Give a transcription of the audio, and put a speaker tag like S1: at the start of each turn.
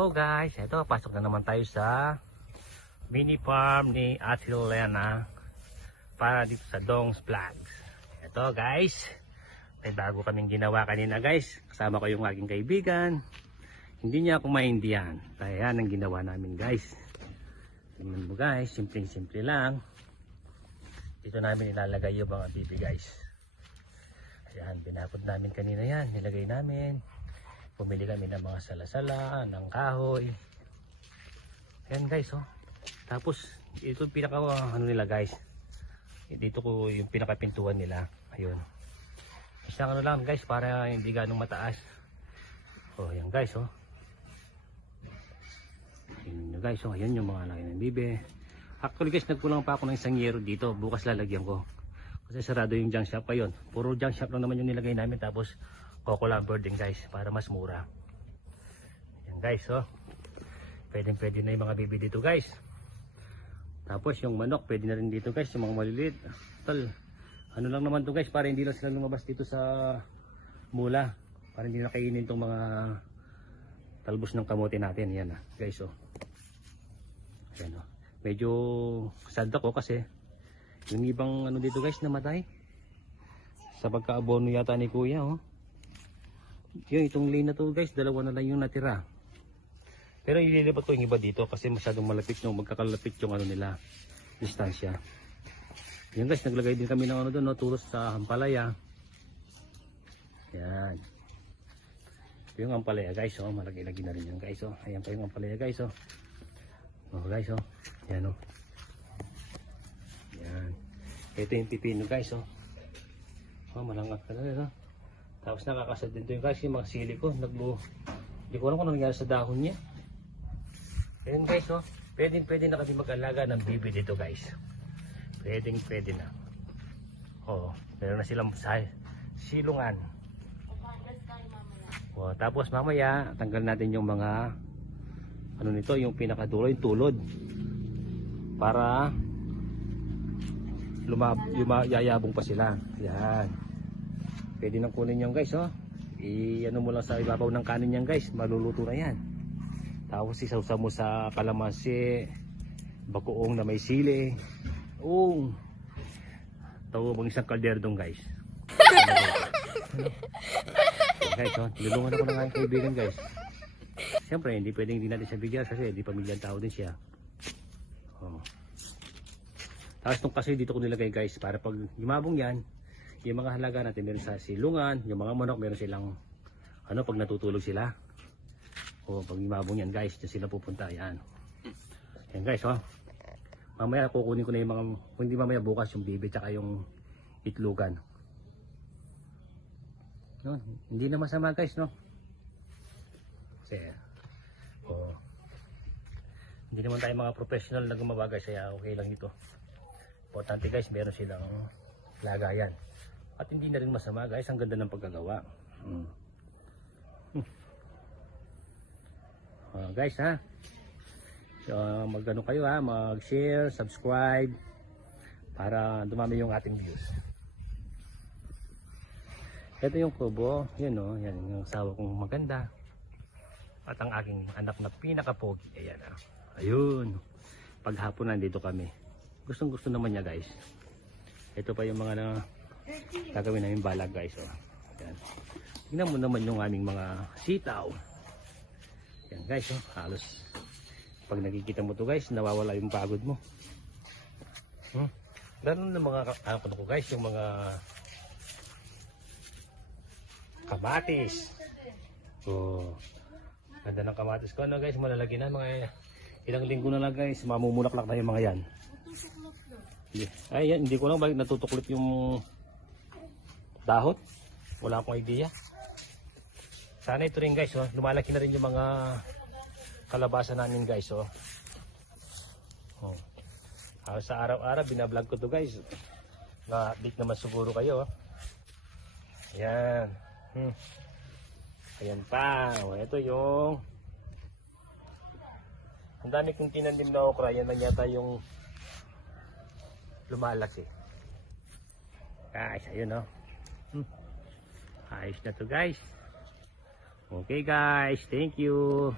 S1: Hello guys, ito pasok na naman tayo sa mini farm ni Ate Lena para dito sa Dong's Vlogs. Ito guys, may bago kaming ginawa kanina guys. Kasama ko yung aking kaibigan. Hindi niya ako maintindihan. Kaya yan ang ginawa namin guys. Tingnan mo guys, simpleng-simple lang. Dito namin ilalagay yung mga bibi guys. Ayan, binakod namin kanina yan. Nilagay namin. Pumili kami ng mga salasala, ng kahoy. Ayan guys, oh. Tapos, ito pinaka, ano nila guys. Dito ko yung pinakapintuan nila. Ayun. Isang ano lang guys, para hindi ganong mataas. Oh, ayan guys, oh. Nyo guys, oh. Ayan yung mga laki ng bibe. Actually guys, nagkulang pa ako ng isang yero dito. Bukas lalagyan ko. Kasi sarado yung junk shop pa yun. Puro junk shop lang naman yung nilagay namin. Tapos, Coco Lumber din guys para mas mura. Yan guys oh. Pwede pwede na yung mga bibi dito guys. Tapos yung manok pwede na rin dito guys yung mga maliliit. Tal. Ano lang naman to guys para hindi lang sila lumabas dito sa mula. Para hindi na kainin tong mga talbos ng kamote natin. Yan ah guys oh. Ayan oh. Medyo sad ako kasi yung ibang ano dito guys namatay. Sa pagkaabono yata ni kuya oh. Yun, itong lane na to guys, dalawa na lang yung natira. Pero ililipat ko yung iba dito kasi masyadong malapit yung magkakalapit yung ano nila, distansya. Yan guys, naglagay din kami ng ano doon, no, tulos sa Hampalaya. Yan. Yung Hampalaya guys, oh, malaki-lagi na rin yun guys, oh. Ayan pa yung Hampalaya guys, oh. Oh guys, oh. Yan, oh. Yan. Ito yung pipino guys, oh. Oh, malangat ka na rin, oh. Tapos nakakasad din to yung guys, yung mga sili ko, nagbu... Hindi ko alam kung nangyari sa dahon niya. Ayan guys, oh. Pwede, pwede na kami mag-alaga ng bibi dito guys. Pwede, pwede na. Oh, meron na silang sa silungan. Oh, tapos mamaya, tanggal natin yung mga ano nito, yung pinakadulo, yung tulod. Para lumab, yuma, yayabong pa sila. Yan. Pwede nang kunin yan guys, oh. I-ano mo lang sa ibabaw ng kanin yan guys, maluluto na yan. Tapos isawsaw mo sa kalamansi, bagoong na may sili. Oo. Tawo bang isang kalderdong guys. Yan, guys, oh, tulungan ako ng aking kaibigan guys. Siyempre, hindi pwedeng hindi natin siya bigyan kasi hindi pamilyang tao din siya. Oh. Tapos itong kasi dito ko nilagay guys para pag yumabong yan, yung mga halaga natin meron sa silungan, yung mga manok meron silang ano pag natutulog sila. O pag imabong yan guys, dyan sila pupunta. Yan. Yan guys, oh. Mamaya kukunin ko na yung mga, hindi mamaya bukas yung bibi tsaka yung itlogan. No, hindi na masama guys, no? Kasi, oh, hindi naman tayo mga professional na gumawa guys, kaya okay lang ito. Importante guys, meron silang lagayan. At hindi na rin masama guys, ang ganda ng pagkagawa. Hmm. Hmm. Ah, guys ha. So, magano kayo ha, mag-share, subscribe para dumami yung ating views. Ito yung kubo, yun o, yan yung asawa kong maganda. At ang aking anak na pinakapogi, ayan ah. Ayun. Paghapon nandito kami. Gustong gusto naman niya guys. Ito pa yung mga na gagawin namin balag guys. Oh. Yan. Tingnan mo naman yung aming mga sitaw. Yan guys, oh. halos pag nakikita mo to guys, nawawala yung pagod mo. Hmm? Lalo na mga ano ko guys, yung mga kamatis. Oh. Ganda ng kamatis ko. Ano guys, malalagi na mga ilang linggo na lang guys, mamumulaklak na yung mga yan. Ay, yan, hindi ko lang bakit natutuklip yung dahot. Wala akong idea. Sana ito rin guys, oh. lumalaki na rin yung mga kalabasa namin guys. Oh. Oh. Ah, sa araw-araw, binablog ko to guys. Na-update naman siguro kayo. Oh. Ayan. Hmm. Ayan pa. Oh, ito yung ang dami kong tinandim na okra. Yan lang yata yung lumalaki. Guys, ayun oh. Hmm. Hi, Stato guys. Okay guys, thank you.